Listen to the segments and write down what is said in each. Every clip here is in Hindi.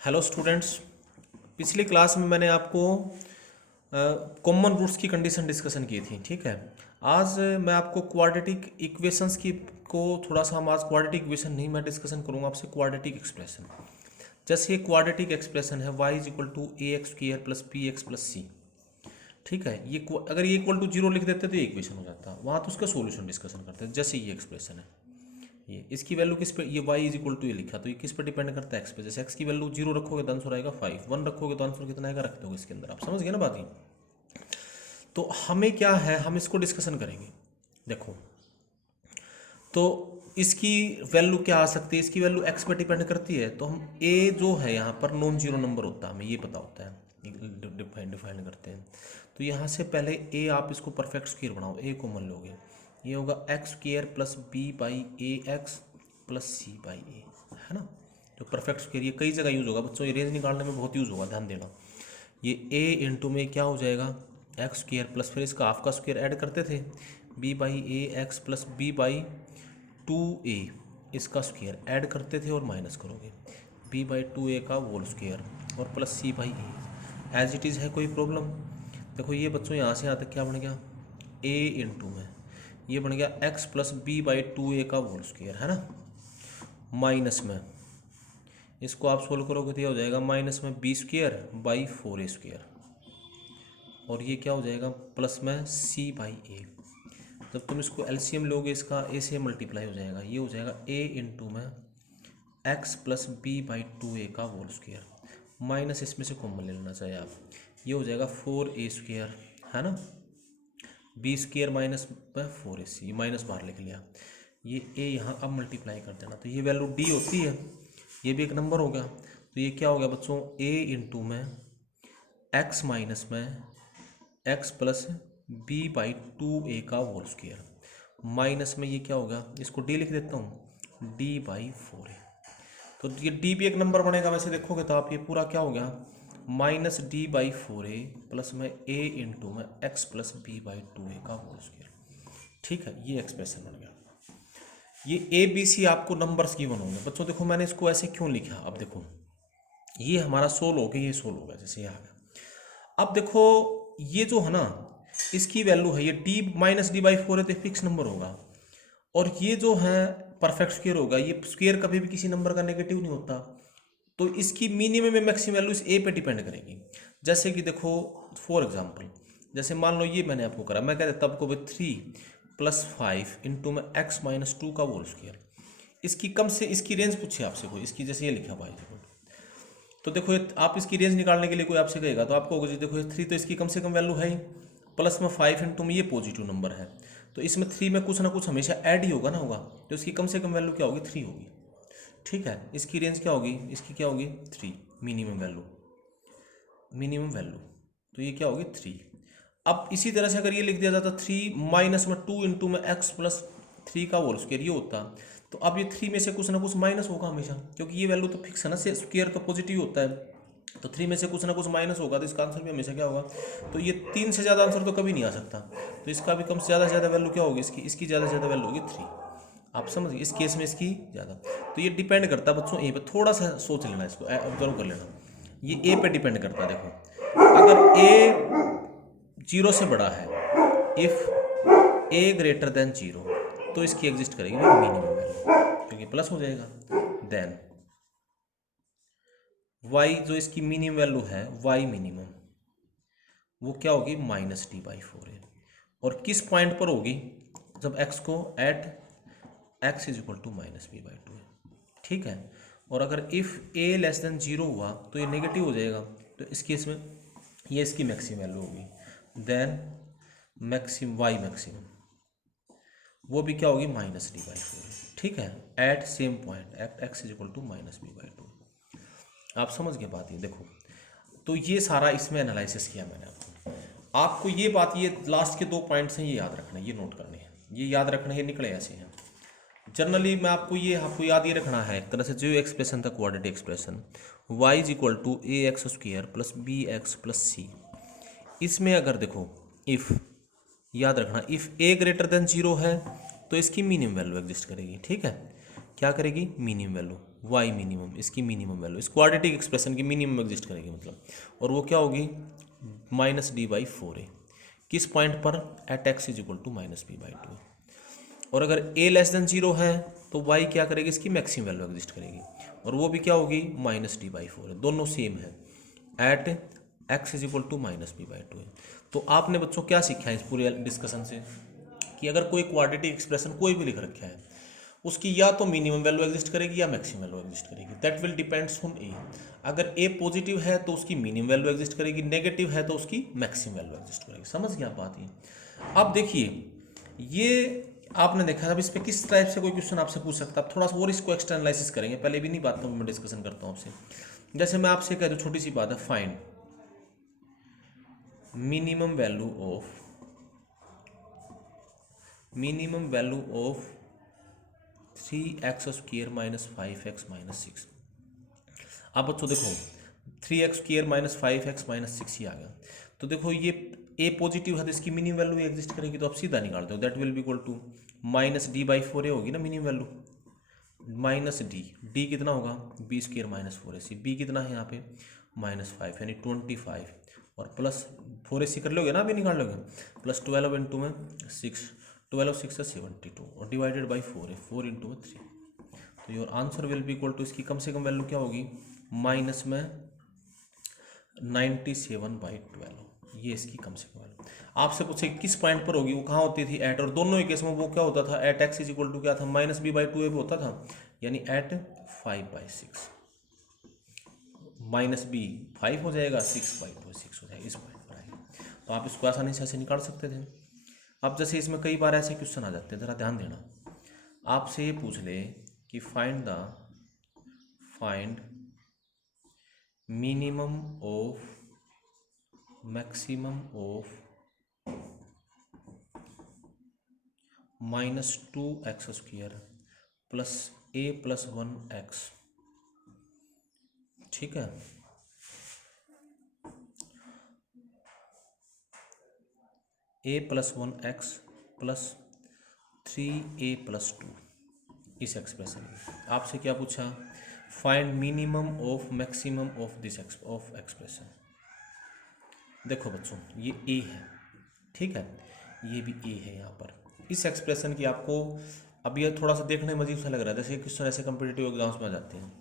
Hello students. पिछली क्लास में मैंने आपको कॉमन रूट्स की कंडीशन डिस्कशन की थी, ठीक है। आज मैं आपको क्वाड्रेटिक इक्वेशंस की को थोड़ा सा हम आज क्वाड्रेटिक इक्वेशन नहीं मैं डिस्कशन करूंगा आपसे क्वाड्रेटिक एक्सप्रेशन। जैसे ये क्वाड्रेटिक एक्सप्रेशन है y is equal to a x square plus b x plus c, ठीक है। ये अगर ये इक्वल टू जीरो लिख देते तो ये इक्वेशन हो जाता, वहाँ तो उसका सोल्यूशन डिस्कशन करते हैं। जैसे ये एक्सप्रेशन है, ये इसकी वैल्यू किस पे, ये y इज इक्वल टू ये लिखा तो ये किस पे डिपेंड करता है, x पे। जैसे x की वैल्यू जीरो रखोगे तो आंसर आएगा 5, 1 रखोगे तो आंसर कितना आएगा, रख दोगे इसके अंदर। आप समझ गए ना बात ही। तो हमें क्या है, हम इसको डिस्कशन करेंगे। देखो, तो इसकी वैल्यू क्या आ सकती है, इसकी वैल्यू x पे डिपेंड करती है। तो हम a जो है यहाँ पर नॉन जीरो नंबर होता है, हमें ये पता होता है, डिफाइन करते हैं। तो यहाँ से पहले a आप इसको परफेक्ट स्क्वायर बनाओ, a को मान लोगे, ये होगा x square plus B by A x plus c by a, है ना। जो परफेक्ट स्क्वायर ये कई जगह यूज़ होगा बच्चों, ये रेंज निकालने में बहुत यूज़ होगा, ध्यान देना। ये a इंटू में क्या हो जाएगा एक्स स्क्र प्लस फिर इसका हाफ का स्क्वायर ऐड करते थे, B by A x plus B by 2a इसका स्क्वायर ऐड करते थे और माइनस करोगे b बाई 2a का होल स्क्वायर और plus c by A as it is है। कोई प्रॉब्लम? देखो ये बच्चों यहाँ से यहाँ तक क्या बन गया, a इंटू में ये बन गया x plus B by 2a का होल स्क्वायर, है ना। माइनस में इसको आप सोल्व करोगे तो ये हो जाएगा माइनस में B square by 4a square, और ये क्या हो जाएगा प्लस में c बाई ए। जब तुम इसको एलसीएम लोगे इसका a से मल्टीप्लाई हो जाएगा, ये हो जाएगा a इंटू में x plus B by 2a का होल स्क्वायर, माइनस इसमें से कॉमन ले लेना चाहिए आप, ये हो जाएगा 4a स्क्वायर, है ना। बी स्क्वायर माइनस में 4ac, माइनस बाहर लिख लिया, ये a यहाँ अब मल्टीप्लाई कर देना, तो ये वैल्यू d होती है, ये भी एक नंबर हो गया। तो ये क्या हो गया बच्चों, a इंटू में x माइनस में x plus B by 2a का होल स्क्वायर, माइनस में ये क्या होगा, इसको d लिख देता हूँ, d बाई 4a। तो ये d भी एक नंबर बनेगा, वैसे देखोगे तो आप, ये पूरा क्या हो गया minus D by 4a plus में a इंटू में x plus B by 2a का होल स्क्वायर, ठीक है। ये एक्सप्रेशन बन गया। ये ए बी सी आपको नंबर्स गिवन होंगे बच्चों। देखो मैंने इसको ऐसे क्यों लिखा, अब देखो ये हमारा सोल्व हो गया, ये सोल्व हो गया, जैसे ये आ गया। अब देखो ये जो है ना, इसकी वैल्यू है ये d माइनस डी बाई 4 है, तो फिक्स नंबर होगा, और ये जो है परफेक्ट स्क्वायर होगा। ये स्क्वायर कभी भी किसी नंबर का नेगेटिव नहीं होता, तो इसकी मिनिमम में मैक्सिमम वैल्यू इस ए पे डिपेंड करेगी। जैसे कि देखो फॉर एग्जांपल, जैसे मान लो ये मैंने आपको करा, मैं कह देता आपको 3 प्लस 5 इंटू में x माइनस 2 का होल स्क्वायर, इसकी कम से इसकी रेंज पूछे आपसे कोई, इसकी जैसे ये लिखा भाई, तो देखो आप इसकी रेंज निकालने के लिए कोई आपसे कहेगा तो आपको होगा जी, देखो ये 3 तो इसकी कम से कम वैल्यू है ही, प्लस में 5 इंटू में ये पॉजिटिव नंबर है, तो इसमें 3 में कुछ ना कुछ हमेशा ऐड ही होगा ना, होगा, तो इसकी कम से कम वैल्यू क्या होगी, 3 होगी, ठीक है। इसकी रेंज क्या होगी, इसकी क्या होगी 3, मिनिमम वैल्यू, मिनिमम वैल्यू, तो ये क्या होगी 3। अब इसी तरह से अगर ये लिख दिया जाता 3 माइनस में 2 इंटू में x प्लस 3 का होल स्क्वायर, ये होता, तो अब ये 3 में से कुछ ना कुछ माइनस होगा हमेशा, क्योंकि ये वैल्यू तो फिक्स है ना, से स्क्वायर तो पॉजिटिव होता है, तो 3 में से कुछ ना कुछ माइनस होगा, तो इसका आंसर भी हमेशा क्या होगा, तो ये 3 से ज़्यादा आंसर तो कभी नहीं आ सकता, तो इसका भी कम से ज़्यादा वैल्यू क्या होगी, इसकी ज़्यादा से ज़्यादा वैल्यू होगी 3। आप समझ गए, इस केस में इसकी ज़्यादा, तो ये डिपेंड करता है बच्चों ए पे, थोड़ा सा सोच लेना, इसको ऑब्जर्व कर लेना, ये ए पे डिपेंड करता है। देखो अगर ए 0 से बड़ा है, इफ़ ए ग्रेटर देन 0, तो इसकी एग्जिस्ट करेगी मिनिमम वैल्यू, क्योंकि प्लस हो जाएगा। देन y जो इसकी मिनिमम वैल्यू है, y मिनिमम, वो क्या होगी माइनस डी बाई 4 है, और किस पॉइंट पर होगी, जब x को at x is equal to minus B by 2 है, ठीक है। और अगर इफ़ a लेस देन 0 हुआ तो ये नेगेटिव हो जाएगा, तो इस केस में ये इसकी मैक्सिमम वैल्यू होगी, देन मैक्सिमम y मैक्सिमम वो भी क्या होगी माइनस डी बाई 4, ठीक है, at same point at x is equal to minus B by 2। आप समझ गए बात ये। देखो तो ये सारा इसमें एनालिसिस किया मैंने आपको ये बात, ये लास्ट के 2 पॉइंट्स हैं, ये याद रखना है, ये नोट करने हैं, ये याद रखना है, निकले ऐसे हैं जनरली। मैं आपको याद ये रखना है, एक तरह से जो एक्सप्रेशन था quadratic expression, y is equal to a x square plus b x plus c, इसमें अगर देखो इफ़, याद रखना इफ़ a ग्रेटर देन 0 है तो इसकी मिनिमम वैल्यू एग्जिस्ट करेगी, ठीक है। क्या करेगी, मिनिमम वैल्यू, वाई मिनिमम, इसकी मिनिमम वैल्यू, इस क्वाड्रेटिक एक्सप्रेशन की मिनिमम एग्जिस्ट करेगी मतलब, और वो क्या होगी minus D by four A, किस पॉइंट पर, at X is equal to minus B by two. और अगर ए लेस देन जीरो है तो वाई क्या करेगी, इसकी मैक्सिमम वैल्यू एग्जिस्ट करेगी, और वो भी क्या होगी माइनस डी बाई फोर है, दोनों सेम है, at X is equal to minus B by two है। तो आपने बच्चों क्या सीखा है इस पूरे डिस्कशन से, कि अगर कोई क्वाड्रेटिक एक्सप्रेशन कोई भी लिख रखा है, उसकी या तो मिनिमम वैल्यू एग्जिस्ट करेगी या मैक्सिमम वैल्यू एग्जिस्ट करेगी, दैट विल डिपेंड्स ऑन ए। अगर ए पॉजिटिव है तो उसकी मिनिमम वैल्यू एग्जिस्ट करेगी, नेगेटिव है तो उसकी मैक्सिमम वैल्यू एग्जिस्ट करेगी। समझ गया बात ये। अब देखिए ये आपने देखा, अब इस पर किस टाइप से कोई क्वेश्चन आपसे पूछ सकता है, आप थोड़ा सा और इसको एक्स्ट्रा एनालिसिस करेंगे, पहले भी नहीं बात मैं डिस्कशन करता हूँ आपसे। जैसे मैं आपसे कह दूँ छोटी सी बात है, find minimum value of 3x² minus 5x minus 6। अब बच्चों देखो 3x² माइनस 5x माइनस 6 ही आ गया, तो देखो ये ए पॉजिटिव है तो इसकी मिनिमम वैल्यू एग्जिस्ट करेगी, तो आप सीधा निकाल दो, that will be equal to minus D by four a होगी ना मिनिमम वैल्यू, माइनस डी कितना होगा b² minus four a c, b कितना है यहाँ पे माइनस 5 यानी 25, और प्लस 4ac कर लोगे ना, अभी निकाल लोगे, प्लस 12 इंटू में 6, 12 6 है 72, और डिवाइडेड बाई 4 है, 4 इंटू में 3, तो your answer will be equal to, इसकी कम से कम वैल्यू क्या होगी माइनस में 97/12, ये इसकी कम से कम वैल्यू। आपसे पूछे किस पॉइंट पर होगी, वो कहाँ होती थी एट, और दोनों ही केस में वो क्या होता था at X is equal to क्या था minus B by two A होता था, यानी एट 5/6, माइनस बी 5 हो जाएगा, 6/6 हो जाएगा, इस पॉइंट पर आएगा। तो आप इसको आसानी से ऐसे निकाल सकते थे। अब जैसे इसमें कई बार ऐसे क्वेश्चन आ जाते हैं, ज़रा ध्यान देना, आपसे ये पूछ ले कि find minimum of maximum of -2x² plus a plus 1x, ठीक है, a plus 1x plus 3a plus 2, इस एक्सप्रेशन में आपसे क्या पूछा, find minimum of maximum of this expression. देखो बच्चों ये a है, ठीक है, ये भी a है यहाँ पर, इस एक्सप्रेशन की आपको अब ये थोड़ा सा देखने में अजीब सा लग रहा है, जैसे क्वेश्चन ऐसे कम्पिटिटिव एग्जाम्स में आ जाते हैं,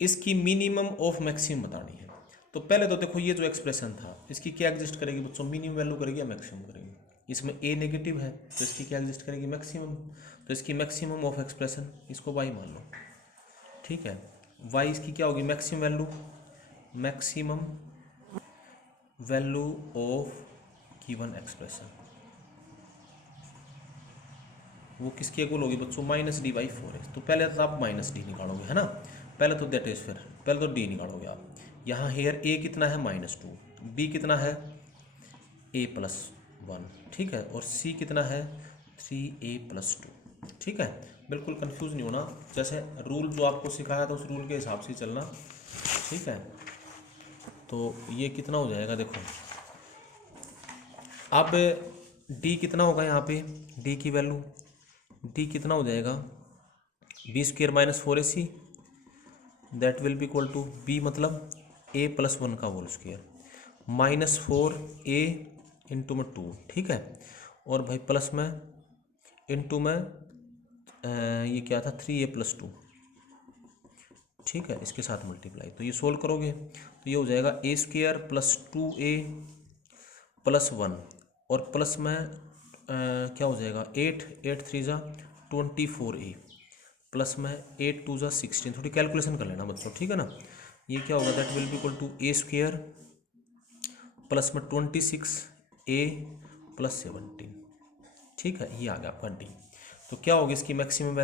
इसकी मिनिमम ऑफ मैक्सिमम बतानी है। तो पहले तो देखो ये जो एक्सप्रेशन था इसकी क्या एग्जिस्ट करेगी बच्चों, मिनिमम वैल्यू करेगी या मैक्सिमम करेगी, इसमें a नेगेटिव है तो इसकी क्या एग्जिस्ट करेगी मैक्सिमम, तो इसकी मैक्सिमम ऑफ एक्सप्रेशन इसको y मान लो, ठीक है, y इसकी क्या होगी maximum value of given expression, वो किसकी इक्वल होगी बच्चों माइनस डी बाई फोर है। तो पहले तो आप माइनस डी निकालोगे है ना, पहले तो दैट इज, फिर पहले तो डी निकालोगे आप, यहाँ हेयर a कितना है -2, b कितना है a प्लस 1, ठीक है, और c कितना है 3a प्लस 2, ठीक है, बिल्कुल कंफ्यूज नहीं होना, जैसे रूल जो आपको सिखाया था उस रूल के हिसाब से चलना, ठीक है। तो ये कितना हो जाएगा देखो, अब d कितना होगा यहाँ पे, d की वैल्यू, d कितना हो जाएगा b² minus 4ac, that will be equal to b मतलब a प्लस 1 का होल स्क्वायर, -4a इंटू में 2, ठीक है, और भाई प्लस में इंटू में ये क्या था 3a प्लस 2, ठीक है, इसके साथ मल्टीप्लाई, तो ये सोल्व करोगे तो ये हो जाएगा a² प्लस 2a प्लस 1, और प्लस में क्या हो जाएगा 8 3 जा 24a, प्लस में 8 2 जा 16, थोड़ी कैलकुलेशन कर लेना बच्चों, ठीक है ना, ये क्या होगा that will be equal to a² plus में 26a प्लस 17, ठीक है, ये आ गया आपका डी। तो क्या होगी इसकी maximum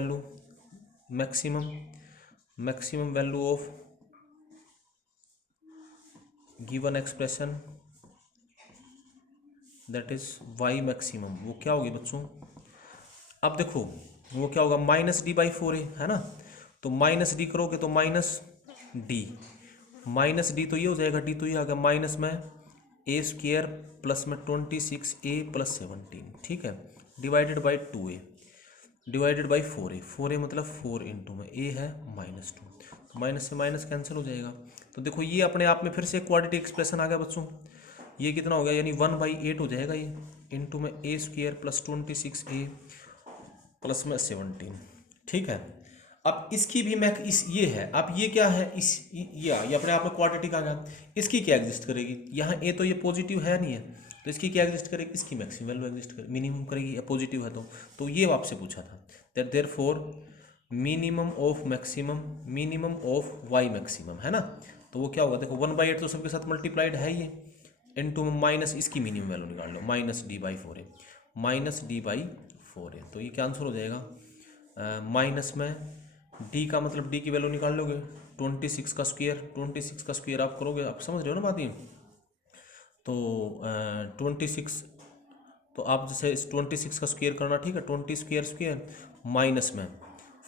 value of given expression that is y maximum, वो क्या होगी बच्चों, अब देखो वो क्या होगा माइनस डी बाई फोर है ना, तो माइनस डी करोगे तो माइनस डी तो ये हो जाएगा, डी तो ये आ गया माइनस में a² प्लस में 26a प्लस 17, ठीक है, divided by 2a, divided by 4a, 4a मतलब 4 इंटू में a है -2, तो माइनस से माइनस कैंसिल हो जाएगा। तो देखो ये अपने आप में फिर से क्वाड्रेटिक एक्सप्रेशन आ गया बच्चों। ये कितना हो गया, यानी 1/8 हो जाएगा ये, इंटू में a² प्लस 26a प्लस में 17। ठीक है, अब इसकी भी मैं इस ये है, अब ये क्या है, इस ये अपने आप में क्वाड्रेटिक आ गया। इसकी क्या एग्जिस्ट करेगी, यहाँ ए तो ये पॉजिटिव है नहीं है, तो इसकी क्या एग्जिस्ट करेगी, इसकी मैक्सिमम वैल्यू एग्जिस्ट करेगी, मिनिमम करेगी, या पॉजिटिव है तो ये आपसे पूछा था that therefore minimum of maximum, minimum of Y maximum, है ना। तो वो क्या होगा, देखो 1/8 तो सबके साथ मल्टीप्लाइड है ये, इंटू में माइनस इसकी मिनिमम वैल्यू निकाल लो, -d/4a, -d/4a, तो ये क्या आंसर हो जाएगा, माइनस में d का मतलब d की वैल्यू निकाल लोगे 26 का स्क्वायर, 26 का स्क्वायर आप करोगे, आप समझ रहे हो ना बात ये। तो 26, तो आप जैसे 26 का स्क्वायर करना, ठीक है, 20² माइनस में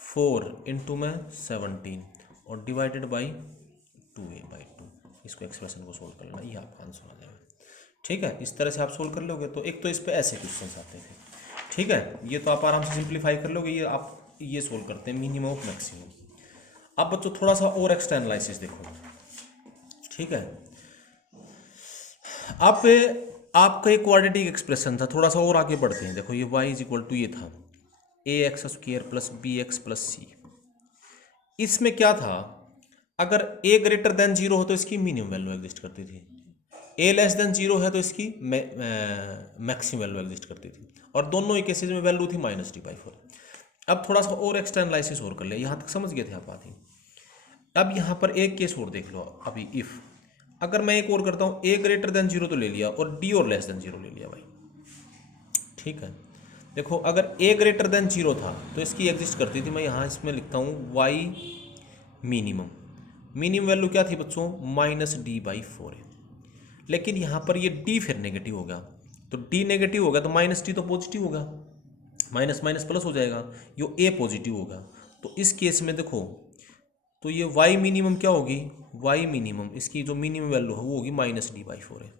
4 इंटू में 17 और डिवाइडेड बाई 2a/2, इसको एक्सप्रेशन को सोल्व कर लेना, ये आपका आंसर आ जाएगा। ठीक है, इस तरह से आप सोल्व कर लोगे। तो एक तो इस पे ऐसे क्वेश्चन आते थे, ठीक है, ये तो आप आराम से सिंप्लीफाई कर लोगे, ये आप ये सोल्व करते हैं मिनिमम ऑफ मैक्सिमम। अब बच्चों थोड़ा सा और एक्स्ट्रा एनालिसिस देखो, ठीक है। आप आपका एक क्वाड्रेटिक एक्सप्रेशन था, थोड़ा सा और आगे बढ़ते हैं। देखो ये y = ये था ax² plus bx plus c। इसमें क्या था, अगर a > 0 हो तो इसकी मिनिमम वैल्यू एग्जिस्ट करती थी, a <0 है तो इसकी मैक्सिमम वैल्यू एग्जिस्ट करती थी, और दोनों ही केसेज में वैल्यू थी -d/4। अब थोड़ा सा और एक्स्ट्रा एनालिसिस और कर ले, यहाँ तक समझ गए थे आप बात ही। अब यहाँ पर एक केस और देख लो अभी, इफ़ अगर मैं एक और करता हूँ, a > 0 तो ले लिया और d और <0 ले लिया भाई, ठीक है। देखो अगर a > 0 था तो इसकी एग्जिस्ट करती थी, मैं यहाँ इसमें लिखता हूँ y मिनिमम, मिनिमम वैल्यू क्या थी बच्चों, -d/4 है। लेकिन यहाँ पर ये d फिर नेगेटिव होगा, तो d नेगेटिव होगा तो -d तो पॉजिटिव होगा, माइनस माइनस प्लस हो जाएगा, यो a पॉजिटिव होगा। तो इस केस में देखो, तो ये y मिनिमम क्या होगी, y मिनिमम इसकी जो मिनिमम वैल्यू है वो होगी -d/4 है।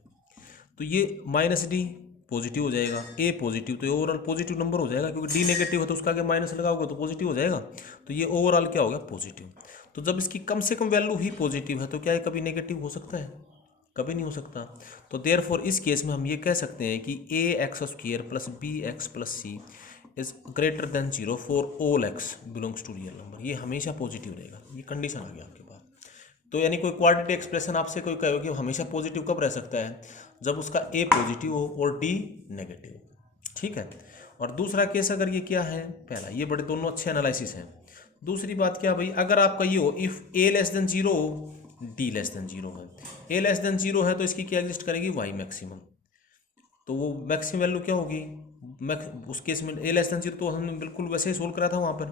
तो ये -d पॉजिटिव हो जाएगा, a पॉजिटिव, तो ये ओवरऑल पॉजिटिव नंबर हो जाएगा, क्योंकि d नेगेटिव है तो उसका आगे माइनस लगाओगे तो पॉजिटिव हो जाएगा, तो ये ओवरऑल क्या हो गया, पॉजिटिव। तो जब इसकी कम से कम वैल्यू ही पॉजिटिव है तो क्या ये कभी नेगेटिव हो सकता है, कभी नहीं हो सकता। तो देयरफॉर इस केस में हम ये कह सकते हैं कि ax² plus bx plus c is > 0 for all x belongs to real number, ये हमेशा पॉजिटिव रहेगा, ये कंडीशन आ गया आपके पास। तो यानी कोई क्वाड्रेटिक एक्सप्रेशन आपसे कोई कहे कि हमेशा पॉजिटिव कब रह सकता है, जब उसका a पॉजिटिव हो और d नेगेटिव हो, ठीक है। और दूसरा केस अगर ये क्या है, पहला ये बड़े दोनों अच्छे एनालिसिस हैं। दूसरी बात क्या भाई, अगर आपका ये हो इफ़ a <0 हो d <0 है, a <0 है तो इसकी क्या एग्जिस्ट करेगी, y मैक्सिमम, तो वो मैक्सिमम वैल्यू क्या होगी, उस केस में a <0 तो हमने बिल्कुल वैसे ही सोल्व करा था वहाँ पर,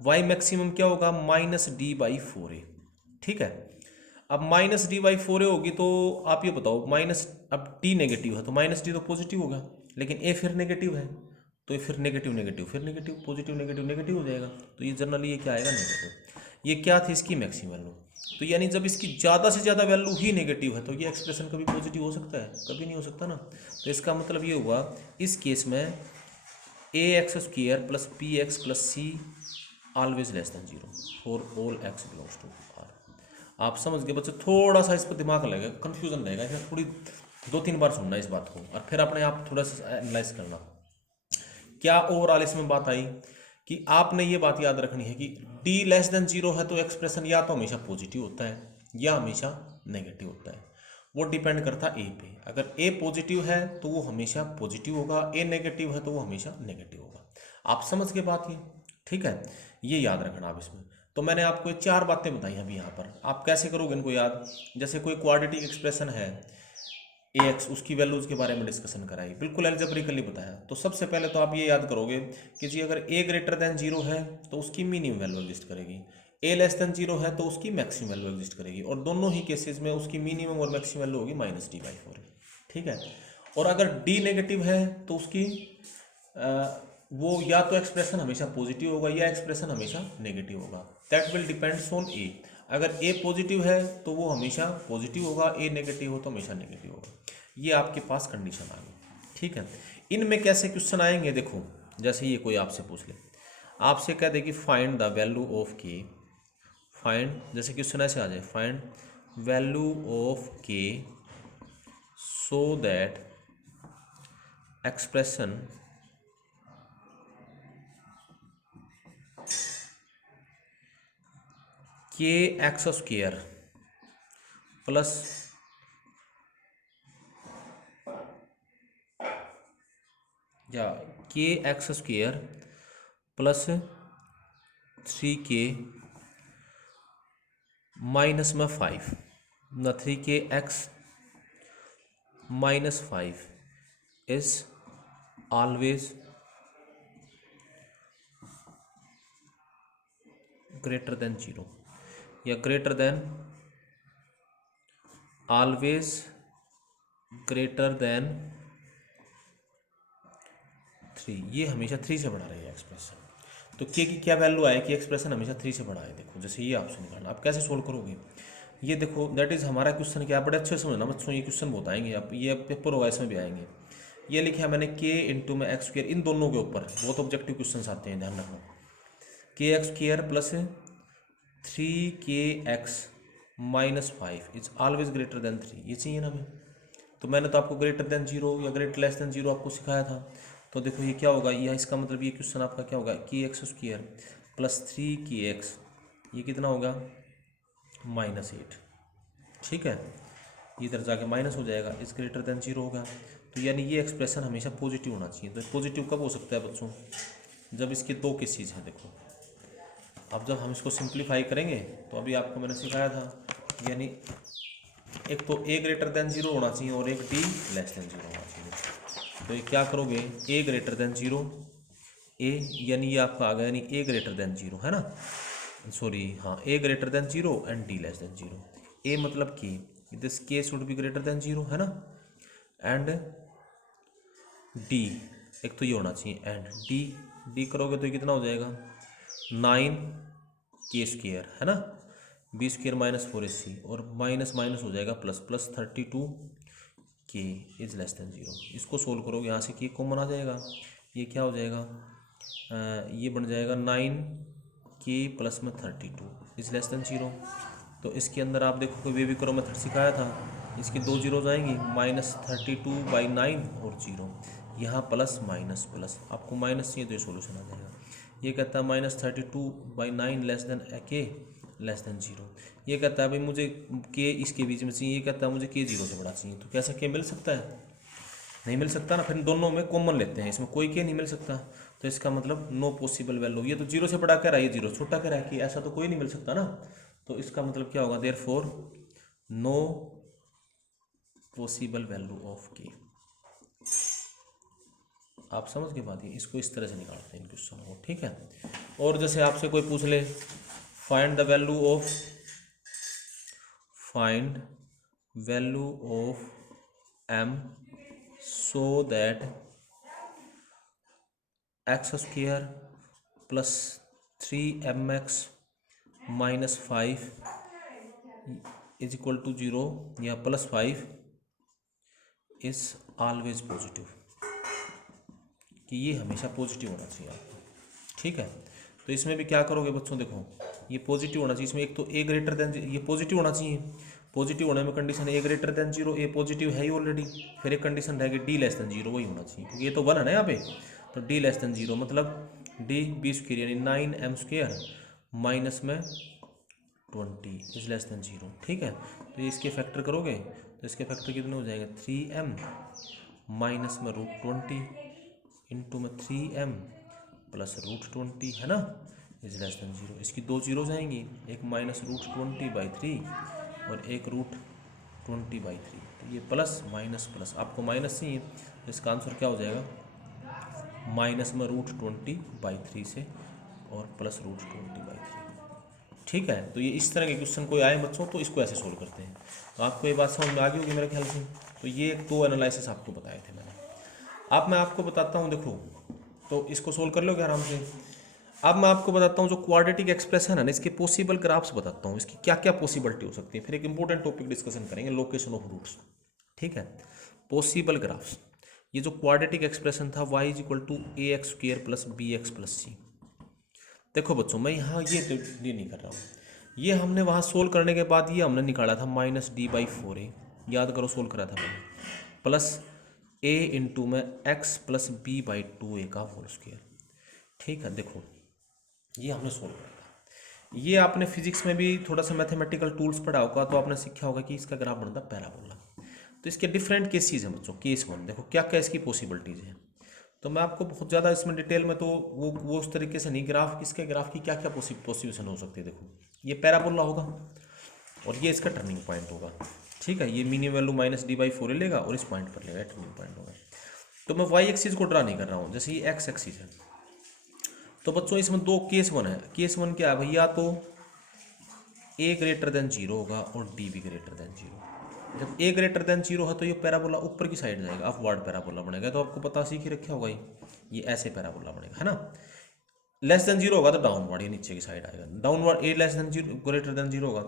y मैक्सिमम क्या होगा, -d/4a, ठीक है। अब -d/4a होगी तो आप ये बताओ, माइनस, अब d नेगेटिव है तो -d तो पॉजिटिव होगा, लेकिन a फिर नेगेटिव है, तो ये फिर नेगेटिव नेगेटिव फिर नेगेटिव, पॉजिटिव नेगेटिव नेगेटिव हो जाएगा, तो ये जनरली ये क्या आएगा, नेगेटिव। ये क्या थी इसकी मैक्सिमम वैल्यू, तो यानी जब इसकी ज़्यादा से ज़्यादा वैल्यू ही नेगेटिव है तो ये एक्सप्रेशन कभी पॉजिटिव हो सकता है, कभी नहीं हो सकता ना। तो इसका मतलब ये हुआ इस केस में ax² plus bx plus c always <0 for all x belongs to r। आप समझ गए बच्चे, थोड़ा सा इस पर दिमाग लगेगा, कन्फ्यूजन रहेगा, इसमें थोड़ी 2-3 बार सुनना इस बात को और फिर अपने आप थोड़ा सा एनालाइज करना। क्या ओवरऑल इसमें बात आई कि आपने ये बात याद रखनी है कि d <0 है तो एक्सप्रेशन या तो हमेशा पॉजिटिव होता है या हमेशा नेगेटिव होता है, वो डिपेंड करता है a पे। अगर a पॉजिटिव है तो वो हमेशा पॉजिटिव होगा, a नेगेटिव है तो वो हमेशा नेगेटिव होगा। आप समझ के बात ये, ठीक है, ये याद रखना आप इसमें। तो मैंने आपको ये 4 बातें बताई अभी यहाँ पर, आप कैसे करोगे इनको याद। जैसे कोई क्वाड्रेटिक एक्सप्रेशन है ax, उसकी वैल्यूज़ के बारे में डिस्कशन कराई, बिल्कुल एल्जेब्रिकली बताया। तो सबसे पहले तो आप ये याद करोगे कि जी अगर a > 0 है तो उसकी मिनिमम वैल्यू एग्जिस्ट करेगी, a <0 है तो उसकी मैक्सिमम वैल्यू एग्जिस्ट करेगी, और दोनों ही केसेस में उसकी मिनिमम और मैक्सिमम वैल्यू होगी -d/4, ठीक है। और अगर d नेगेटिव है तो उसकी वो या तो एक्सप्रेशन हमेशा पॉजिटिव होगा या एक्सप्रेशन हमेशा नेगेटिव होगा, that will depends on a। अगर a पॉजिटिव है तो वो हमेशा पॉजिटिव होगा, a नेगेटिव हो तो हमेशा नेगेटिव होगा। ये आपके पास कंडीशन आ गई, ठीक है। इनमें कैसे क्वेश्चन आएंगे देखो, जैसे ये कोई आपसे पूछ ले आपसे कह दे कि फाइंड द वैल्यू ऑफ के, फाइंड, जैसे क्वेश्चन ऐसे आ जाए, फाइंड वैल्यू ऑफ के सो दैट एक्सप्रेशन के एक्स स्क्वायर प्लस या के x square plus 3k minus में 5 ना 3k x minus 5 is always greater than 0 या greater than always greater than 3, ये हमेशा 3 से बड़ा रहेगा एक्सप्रेशन। तो के की क्या वैल्यू आए कि एक्सप्रेशन हमेशा 3 से बड़ा है। देखो जैसे ये आपसे निकालना, आप कैसे सोल्व करोगे, ये देखो दैट इज़ हमारा क्वेश्चन क्या, बड़े अच्छे से समझना बच्चों, ये क्वेश्चन बहुत आएंगे, आप ये पेपर होगा इसमें भी आएंगे। ये लिखा है मैंने के इंटू में एक्स स्क्वायर, इन दोनों के ऊपर बहुत ऑब्जेक्टिव क्वेश्चन आते हैं, ध्यान रखना। के x square plus 3k x minus 5 is always greater than 3, ये चाहिए ना हमें। तो मैंने तो आपको ग्रेटर देन 0 या ग्रेटर लेस देन 0 आपको सिखाया था। तो देखो ये क्या होगा, यह इसका मतलब ये क्वेश्चन आपका क्या होगा, के x square plus 3k x, ये कितना होगा -8, ठीक है, ये इधर जाके माइनस हो जाएगा, इस ग्रेटर देन 0 होगा। तो यानी ये एक्सप्रेशन हमेशा पॉजिटिव होना चाहिए। तो पॉजिटिव कब हो सकता है बच्चों, जब इसके दो केसेस हैं। देखो अब जब हम इसको सिंप्लीफाई करेंगे तो अभी आपको मैंने सिखाया था, यानी एक तो ए ग्रेटर देन 0 होना चाहिए और एक डी लेस देन 0 होना चाहिए। तो ये क्या करोगे, ए ग्रेटर देन 0, ए यानी ये आपका आ गया, यानी ए ग्रेटर देन 0 है ना, सॉरी हाँ, a greater than 0 and D less than 0। A मतलब कि दिस के शुड बी ग्रेटर देन 0 है ना, एंड डी एक तो ये होना चाहिए, एंड डी करोगे तो ये कितना हो जाएगा 9k स्क्वायर है ना, बी स्क्वायर माइनस 4ac और माइनस माइनस हो जाएगा plus, plus 32k is less than 0। इसको सोल्व करोगे, यहाँ से के कॉमन आ जाएगा, ये क्या हो जाएगा, ये बन जाएगा 9k प्लस में 32 इज लेस देन 0। तो इसके अंदर आप देखो कि वे भी करो मेथड सिखाया था, इसकी दो जीरो जाएंगी, -32/9 और 0, यहाँ प्लस माइनस प्लस, आपको माइनस चाहिए तो ये सोल्यूशन आ जाएगा। ये कहता है -32/9 लेस देन के लेस देन 0। ये कहता है भाई मुझे के इसके बीच में चाहिए, ये कहता है मुझे के 0 से बड़ा चाहिए। तो कैसा के मिल सकता है, नहीं मिल सकता ना, फिर दोनों में कॉमन लेते हैं, इसमें कोई के नहीं मिल सकता। तो इसका मतलब नो पॉसिबल वैल्यू, ये तो 0 से बड़ा कह रहा है, ये 0 छोटा कह रहा है, कि ऐसा तो कोई नहीं मिल सकता ना। तो इसका मतलब क्या होगा, therefore no possible value of K. आप समझ के बात, इसको इस तरह से निकालते हैं इन क्वेश्चन को, ठीक है। और जैसे आपसे कोई पूछ ले, find the value of, find value of m so that X square plus 3mx minus 5 is equal to 0 या प्लस 5 इज ऑलवेज पॉजिटिव, कि ये हमेशा पॉजिटिव होना चाहिए आपको, ठीक है। तो इसमें भी क्या करोगे बच्चों, देखो ये पॉजिटिव होना चाहिए, इसमें एक तो ए ग्रेटर देन, ये पॉजिटिव होना चाहिए, पॉजिटिव होने में कंडीशन ए ग्रेटर देन 0, ए पॉजिटिव है ही ऑलरेडी, फिर एक कंडीशन रहेगी डी लेस देन 0, वही होना चाहिए, क्योंकि ये तो 1 है ना यहाँ पे। तो डी लेस देन 0 मतलब डी बी स्क्वायर यानी 9m स्क्वायर माइनस में 20 इज लेस देन 0, ठीक है। तो ये इसके फैक्टर करोगे तो इसके फैक्टर कितने हो जाएंगे, 3m माइनस में √20 इंटू में 3m प्लस √20 है ना, इज लेस देन 0। इसकी दो जीरो जाएंगी, एक -√20/3 और एक √20/3। तो ये प्लस माइनस प्लस, आपको माइनस चाहिए, तो इसका आंसर क्या हो जाएगा, माइनस में √20/3 से और प्लस √20/3, ठीक है। तो ये इस तरह के क्वेश्चन कोई आए बच्चों तो इसको ऐसे सोल्व करते हैं। तो आपको ये बात समझ में आ गई होगी मेरे ख्याल से। तो ये 2 एनालिसिस आपको बताए थे मैंने। अब मैं आपको बताता हूँ, देखो तो इसको सोल्व कर लोगे आराम से। अब मैं आपको बताता हूँ जो क्वाड्रेटिक एक्सप्रेशन है ना, इसके पॉसिबल ग्राफ्स बताता हूँ, इसकी क्या क्या पॉसिबिलिटी हो सकती है। फिर एक इंपॉर्टेंट टॉपिक डिस्कशन करेंगे, लोकेशन ऑफ रूट्स, ठीक है। पॉसिबल ग्राफ्स, ये जो क्वाड्रेटिक एक्सप्रेशन था y = ax² + bx + c, देखो बच्चों, मैं यहाँ ये नहीं कर रहा हूँ, ये हमने वहाँ सोल्व करने के बाद ये हमने निकाला था -d/4a, याद करो सोल्व करा था मैंने, प्लस a इंटू में x प्लस b/2a का होल स्क्वायर। ठीक है, देखो ये हमने सोल्व करा था। ये आपने फिजिक्स में भी थोड़ा सा मैथमेटिकल टूल्स पढ़ा होगा, तो आपने सीखा होगा कि इसका ग्राफ बनता है पैराबोला। तो इसके डिफरेंट केसेस हैं बच्चों। केस 1 देखो क्या क्या इसकी पॉसिबिलिटीज़ हैं। तो मैं आपको बहुत ज़्यादा इसमें डिटेल में तो वो उस तरीके से नहीं, ग्राफ इसके ग्राफ की क्या क्या पॉसिबिलिटी हो सकती है। देखो ये पैराबोला होगा और ये इसका टर्निंग पॉइंट होगा। ठीक है, ये मिनिमम वैल्यू -d/4 लेगा और इस पॉइंट पर लेगा, टर्निंग पॉइंट होगा। तो मैं वाई एक्सिस को ड्रा नहीं कर रहा हूँ, जैसे ये एक्स एक्सिस है। तो बच्चों इसमें दो केस 1 है। केस 1 क्या है भैया, तो a ग्रेटर देन 0 होगा और d भी ग्रेटर देन 0। जब a ग्रेटर देन 0 है तो ये पैराबोला ऊपर की साइड जाएगा, अपवर्ड पैराबोला बनेगा। तो आपको पता सीख ही रखा होगा ये ऐसे पैराबोला बनेगा, है ना। लेस देन 0 होगा तो डाउनवर्ड, ये नीचे की साइड आएगा। Downward a less than 0 greater than 0 होगा।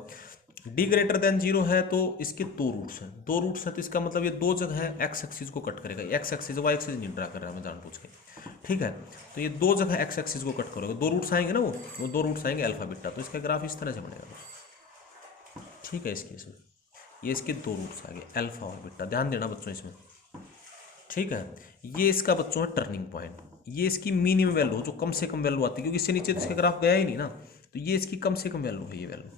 d ग्रेटर देन 0 है तो इसके दो रूट्स हैं, तो इसका मतलब ये दो जगह है एक्स एक्सिस को कट करेगा। एक्स एक्सिस वाई एक्सिस नहीं ड्रा कर रहा मैं जानबूझ के, ठीक है। तो ये दो जगह एक्स एक्सिस को कट करेगा, दो रूट्स आएंगे ना, वो दो रूट्स आएंगे अल्फा बीटा। तो इसका ग्राफ इस तरह से बनेगा, ठीक है। इस केस में ये इसके दो रूट्स आ गए अल्फा और बीटा, ध्यान देना बच्चों इसमें, ठीक है। ये इसका बच्चों है टर्निंग पॉइंट, ये इसकी मिनिमम वैल्यू जो कम से कम वैल्यू आती है, क्योंकि इससे नीचे तो इसका ग्राफ गया ही नहीं ना। तो ये इसकी कम से कम वैल्यू है, ये वैल्यू,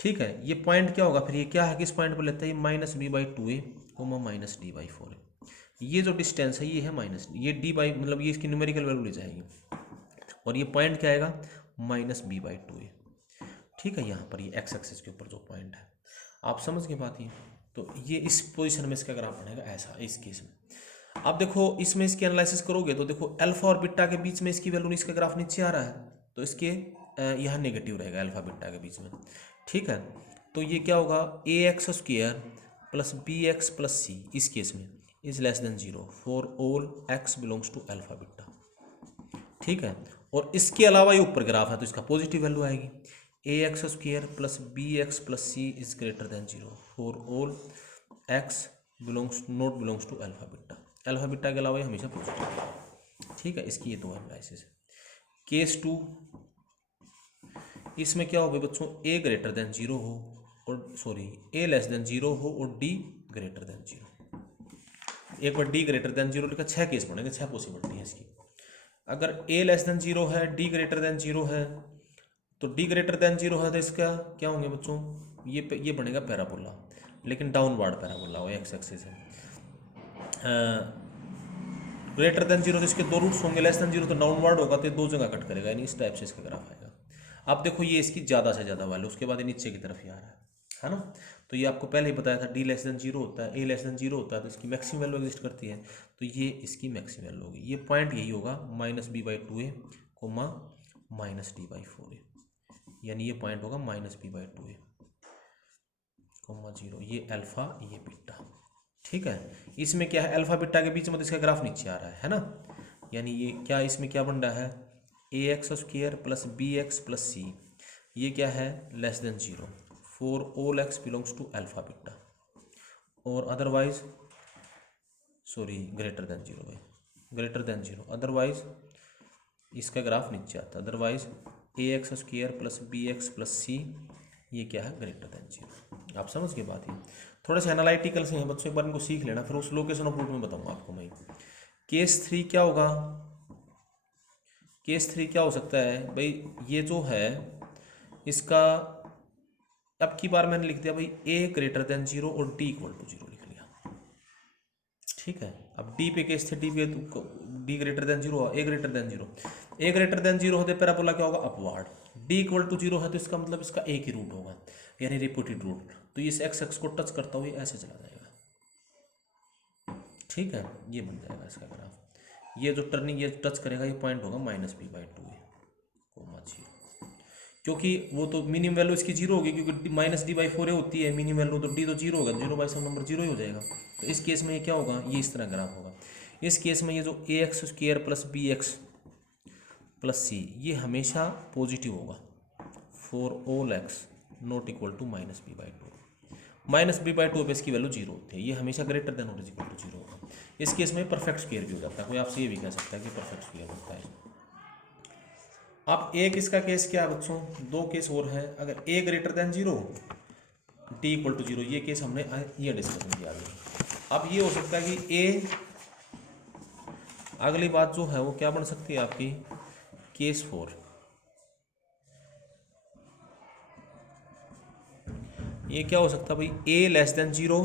ठीक है। ये पॉइंट क्या होगा फिर, ये क्या है, किस पॉइंट पर लेता है, -b/2a, -d/4a। ये जो डिस्टेंस है ये है माइनस, ये d बाई मतलब ये इसकी न्यूमेरिकल वैल्यू ले जाएगी, और ये पॉइंट क्या आएगा -b/2a, ठीक है। यहाँ पर ये एक्स एक्सिस के ऊपर जो पॉइंट है, आप समझ के बात। ये तो ये इस पोजीशन में इसका ग्राफ बनेगा ऐसा, इस केस में। अब देखो इसमें इसकी एनालिसिस करोगे तो देखो अल्फा और बीटा के बीच में इसकी वैल्यू, इसका ग्राफ नीचे आ रहा है, तो इसके यहाँ नेगेटिव रहेगा अल्फा बीटा के बीच में, ठीक है। तो ये क्या होगा, ax² plus bx plus c इस केस में is less than 0 for all x belongs to alpha beta, ठीक है। और इसके अलावा ये ऊपर ग्राफ है तो इसका पॉजिटिव वैल्यू आएगी, ax² plus bx plus c is greater than 0 for all x not belongs to alpha beta. Alpha beta के अलावा ये हमेशा पॉजिटिव है, ठीक है। इसकी ये दो एनालिसिस है। केस 2, इसमें क्या होगा बच्चों, a ग्रेटर देन 0 हो और a लेस देन 0 हो और d ग्रेटर देन 0। एक बार d ग्रेटर देन 0 लिखा, 6 केस बनेंगे, 6 पॉसिबिलिटी है इसकी। अगर a लेस देन 0 है, d ग्रेटर देन 0 है, तो d ग्रेटर देन 0 है तो इसका क्या होंगे बच्चों, ये बनेगा पैराबोला, लेकिन डाउनवर्ड पैराबोला हो, एक्स एक्सिस है। ग्रेटर देन 0 तो इसके दो रूट्स होंगे, लेस देन 0 तो डाउनवर्ड होगा, तो ये दो जगह कट करेगा, यानी इस टाइप से इसका ग्राफ आएगा। अब देखो ये इसकी ज़्यादा से ज़्यादा वैल्यू, उसके बाद ये नीचे की तरफ ही आ रहा है ना। तो ये आपको पहले ही बताया था, d लेस देन 0 होता है, a लेस देन 0 होता है, तो इसकी मैक्सिमम वैल्यू एग्जिस्ट करती है, तो ये इसकी मैक्सिमम वैल्यू होगी। ये पॉइंट यही होगा -b/2a, -d/4a, यानी ये पॉइंट होगा -b/2a, 0, ये अल्फा ये बीटा, ठीक है। इसमें क्या है, अल्फा बीटा के बीच में तो इसका ग्राफ नीचे आ रहा है ना, यानी ये क्या, इसमें क्या बन रहा है, ax² plus bx plus c, ये क्या है, less than 0 for all x belongs to alpha beta, और अदरवाइज ग्रेटर देन 0 है, ग्रेटर देन 0, अदरवाइज इसका ग्राफ नीचे आता है, otherwise ax² plus bx plus c, ये क्या है, ग्रेटर देन 0। आप समझ के बात है, थोड़े से एनालिटिकल से हैं बच्चों, एक बार इनको सीख लेना, फिर उस लोकेशन ऑफ रूट में बताऊंगा आपको मैं। केस 3 क्या होगा, केस 3 क्या हो सकता है भाई, ये जो है इसका, अब की बार मैंने लिख दिया भाई a ग्रेटर देन 0 और d इक्वल टू 0 लिख लिया, ठीक है। अब d पे केस थे, d पे d greater than 0, a greater than 0, a greater than 0 होते पैराबोला क्या होगा, अपवर्ड। d इक्वल टू 0 है तो इसका मतलब इसका एक ही रूट होगा, यानी रिपीटेड रूट, तो ये इस एक्स एक्स को टच करता हुआ ऐसे चला जाएगा, ठीक है। ये बन जाएगा इसका ग्राफ, ये जो टर्निंग ये टच करेगा, ये पॉइंट होगा -b/2a, 0, क्योंकि वो तो मिनिमम वैल्यू इसकी 0 होगी, क्योंकि -d/4a होती है मिनिमम वैल्यू, तो d तो 0 होगा, 0 बाई सब नंबर 0 ही हो जाएगा। तो इस केस में ये क्या होगा, ये इस तरह ग्राफ होगा। इस केस में ये जो ax² plus bx plus c, ये हमेशा पॉजिटिव होगा for all x not equal to -b/2, -b/2 पे इसकी वैल्यू 0 होती है, ये हमेशा ग्रेटर देन और इज इक्वल टू 0 होगा। इस केस में परफेक्ट स्क्वायर भी हो जाता है, कोई आपसे ये भी कह सकता है कि परफेक्ट स्क्वायर होता है। अब एक इसका केस क्या है बच्चों, दो केस और है। अगर a greater than zero, D equal to zero, ये केस हमने ये डिस्कशन किया अभी। अब ये हो सकता है कि ए, अगली बात जो है वो क्या बन सकती है आपकी, केस फोर। ये क्या हो सकता है भाई, ए लेस देन जीरो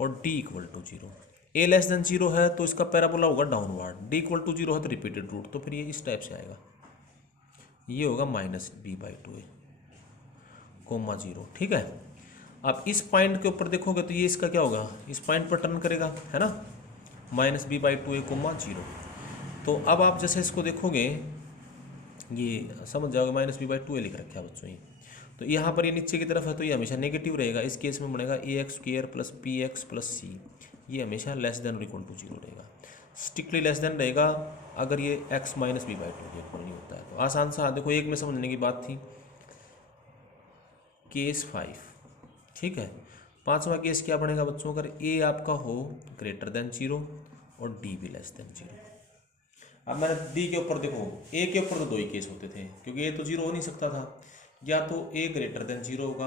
और D equal to zero. A less than zero है तो इसका पैराबोला होगा downward, D equal to zero है तो रिपीटेड रूट, तो फिर ये इस टाइप से आएगा, ये होगा minus B by two A comma zero. ठीक है, अब इस पॉइंट के ऊपर देखोगे तो ये इसका क्या होगा, इस पॉइंट पर टर्न करेगा, है ना, minus B by two A comma zero. तो अब आप जैसे इसको देखोगे, ये समझ जाओगे, minus B by two A लिख रखा है बच्चों ये। तो यहाँ पर ये नीचे की तरफ है तो ये हमेशा नेगेटिव रहेगा। इस केस में बनेगा a x square plus b x plus c, ये हमेशा लेस देन और इक्वल टू जीरो रहेगा, स्ट्रिक्टली लेस देन रहेगा अगर ये x minus B by two equal नहीं होता है। तो आसान सा देखो, एक में समझने की बात थी। केस फाइव, ठीक है। पांचवा केस क्या बनेगा बच्चों, अगर ए आपका हो ग्रेटर देन जीरो और डी भी लेस देन जीरो। अब मैंने डी के ऊपर देखो, ए के ऊपर तो दो ही केस होते थे क्योंकि ए तो जीरो हो नहीं सकता था, या तो ए ग्रेटर देन जीरो होगा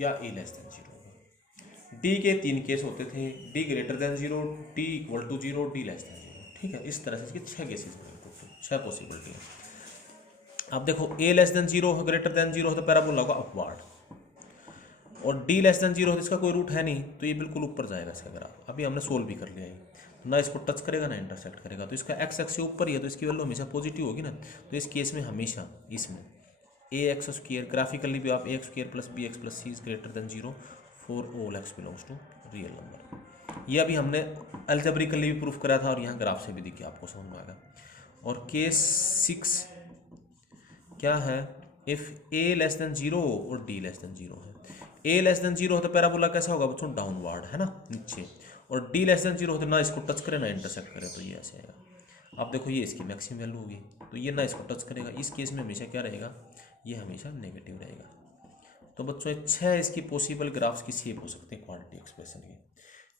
या ए लेस देन जीरो होगा। डी के तीन केस होते थे, D greater than zero, D equal to zero, D less than zero. ठीक है, इस तरह से इसके छः केसेस बने, छः पॉसिबिलिटी है। अब देखो ए लेस देन जीरो हो, ग्रेटर देन जीरो हो तो पैराबोला होगा अपवार्ड, और डी लेस देन जीरो हो तो इसका कोई रूट है नहीं तो ये बिल्कुल ऊपर जाएगा इसका ग्राफ। अभी हमने सोल्व भी कर लिया है, ना इसको टच करेगा ना इंटरसेक्ट करेगा, तो इसका एक्स एक्स से ऊपर ही है तो इसकी वैल्यू हमेशा पॉजिटिव होगी ना। तो इस केस में हमेशा इसमें ए एक्स स्क्र, ग्राफिकली भी आप a x square plus b x plus c is greater than zero for all x belongs to real number. ये अभी हमने अल्जेब्रिकली भी प्रूफ करा था और यहाँ ग्राफ से भी देखिए आपको समझ में आएगा। और केस सिक्स क्या है, if A less than zero और डी लेस देन जीरो है। ए लेस देन जीरो हो तो पैराबोला कैसा होगा बच्चों, डाउनवर्ड, है ना, नीचे। और डी लेस देन जीरो हो तो ना इसको टच करे ना इंटरसेक्ट करे, तो ये ऐसे आएगा। अब देखो ये इसकी मैक्सिमम वैल्यू होगी तो ये ना इसको टच करेगा। इस केस में हमेशा क्या रहेगा, ये हमेशा नेगेटिव रहेगा। तो बच्चों ये छः इसकी पॉसिबल ग्राफ्स की शेप हो सकते हैं क्वाड्रेटिक एक्सप्रेशन की।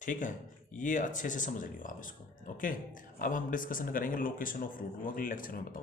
ठीक है, ये अच्छे से समझ लियो आप इसको। ओके, अब हम डिस्कशन करेंगे लोकेशन ऑफ रूट, वो अगले लेक्चर में बताऊंगा।